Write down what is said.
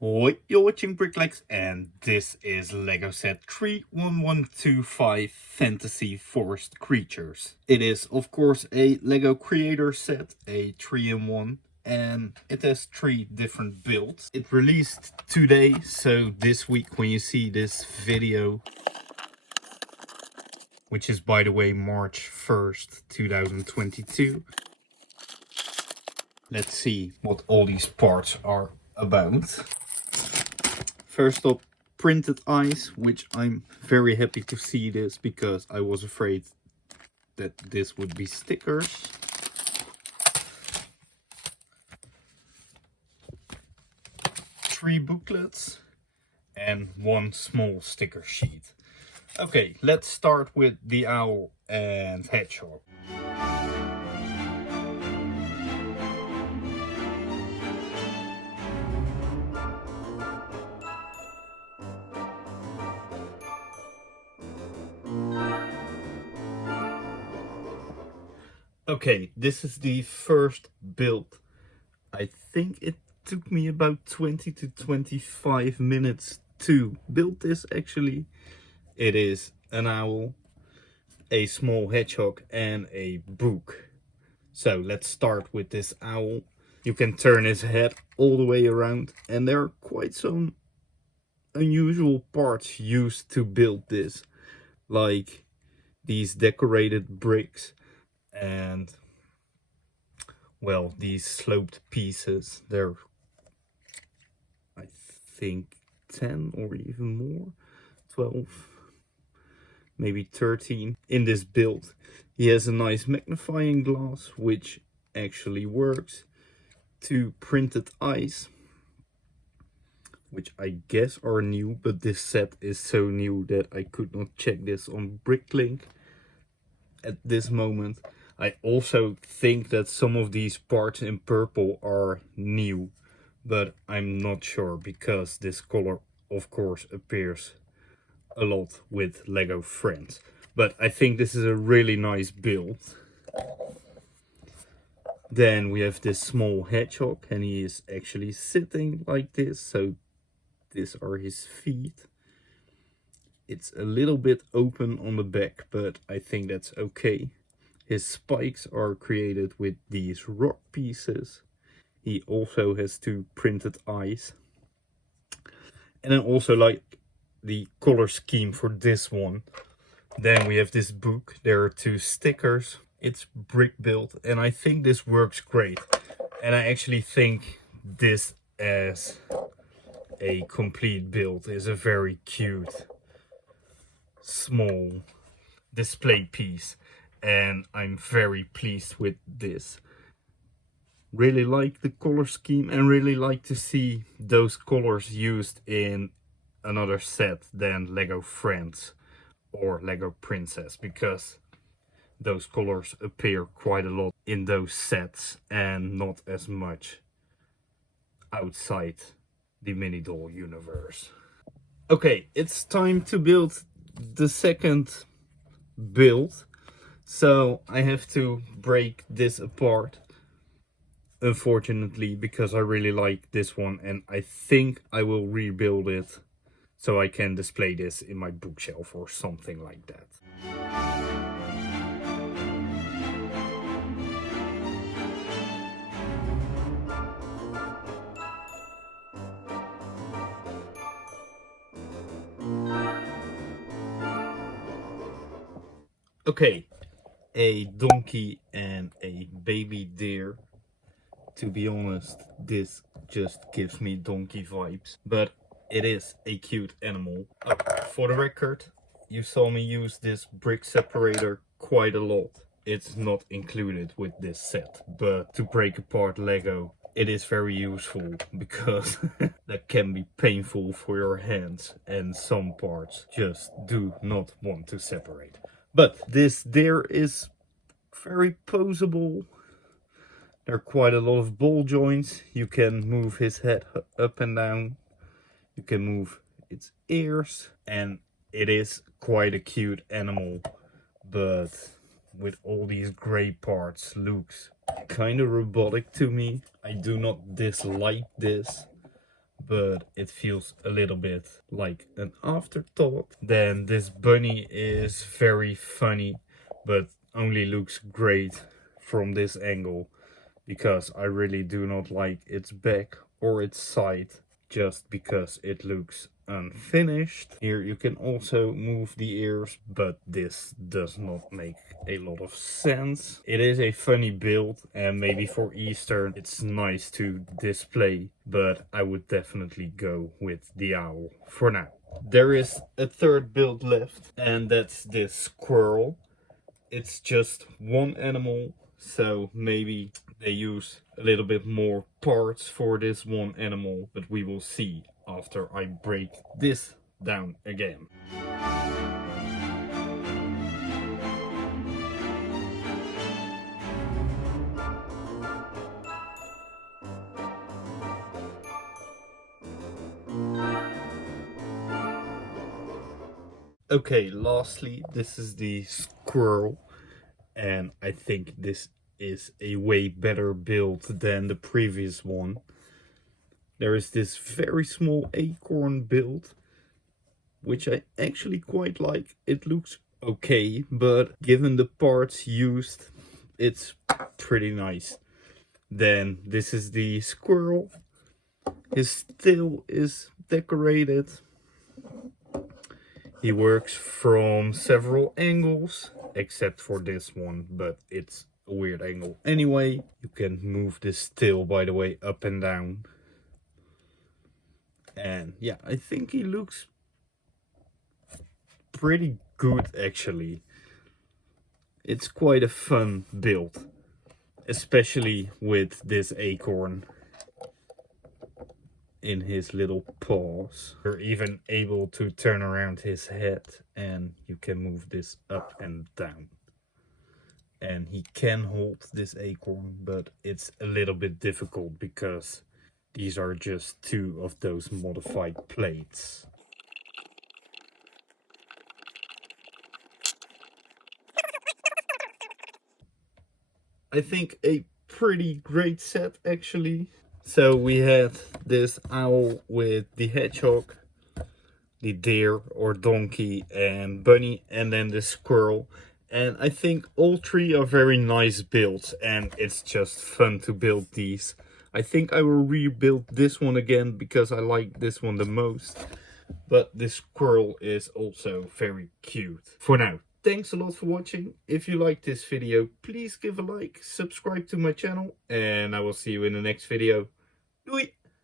Oi, you're watching BrickLex, and this is Lego set 31125 Fantasy Forest Creatures. It is, of course, a Lego Creator set, a 3-in-1, and it has 3 different builds. It released today, so this week when you see this video, which is, by the way, March 1st, 2022, let's see what all these parts are about. First up, printed eyes, which I'm very happy to see this because I was afraid that this would be stickers. 3 booklets and 1 small sticker sheet. Okay, let's start with the owl and hedgehog. Okay, this is the first build. I think it took me about 20 to 25 minutes to build this actually. It is an owl, a small hedgehog and a book. So let's start with this owl. You can turn his head all the way around, and there are quite some unusual parts used to build this, like these decorated bricks and, well, these sloped pieces. They're, I think, 10 or even more, 12, maybe 13 in this build. He has a nice magnifying glass, which actually works. 2 printed eyes, which I guess are new, but this set is so new that I could not check this on BrickLink at this moment. I also think that some of these parts in purple are new, but I'm not sure because this color, of course, appears a lot with Lego Friends. But I think this is a really nice build. Then we have this small hedgehog, and he is actually sitting like this, so these are his feet. It's a little bit open on the back, but I think that's okay. His spikes are created with these rock pieces. He also has 2 printed eyes. And I also like the color scheme for this one. Then we have this book. There are 2 stickers. It's brick built, and I think this works great. And I actually think this as a complete build is a very cute small display piece, and I'm very pleased with this. Really like the color scheme and really like to see those colors used in another set than Lego Friends or Lego Princess, because those colors appear quite a lot in those sets and not as much outside the mini doll universe. Okay, it's time to build the second build. So I have to break this apart, unfortunately, because I really like this one, and I think I will rebuild it so I can display this in my bookshelf or something like that. Okay, a donkey and a baby deer. To be honest, this just gives me donkey vibes, but it is a cute animal. Oh, for the record, you saw me use this brick separator quite a lot. It's not included with this set, but to break apart Lego, it is very useful because that can be painful for your hands, and some parts just do not want to separate. But this deer is very poseable. There are quite a lot of ball joints. You can move his head up and down. You can move its ears. And it is quite a cute animal. But with all these gray parts, looks kind of robotic to me. I do not dislike this, but it feels a little bit like an afterthought. Then this bunny is very funny, but only looks great from this angle, because I really do not like its back or its side, just because it looks unfinished. Here you can also move the ears, but this does not make a lot of sense. It is a funny build, and maybe for Easter it's nice to display, but I would definitely go with the owl for now. There is a third build left, and that's this squirrel. It's just one animal, so maybe they use a little bit more parts for this one animal, but we will see after I break this down again. Okay, lastly, this is the squirrel, and I think this is a way better build than the previous one. There is this very small acorn build, which I actually quite like. It looks okay, but given the parts used, it's pretty nice. Then this is the squirrel. His tail is decorated. He works from several angles, except for this one, but it's a weird angle anyway. You can move this tail, by the way, up and down. And yeah, I think he looks pretty good actually. It's quite a fun build, especially with this acorn in his little paws. You're even able to turn around his head, and you can move this up and down. And he can hold this acorn, but it's a little bit difficult because these are just two of those modified plates. I think a pretty great set actually. So we had this owl with the hedgehog, the deer or donkey and bunny, and then the squirrel. And I think all three are very nice builds, and it's just fun to build these. I think I will rebuild this one again because I like this one the most. But this squirrel is also very cute. For now, thanks a lot for watching. If you liked this video, please give a like, subscribe to my channel, and I will see you in the next video. Doei!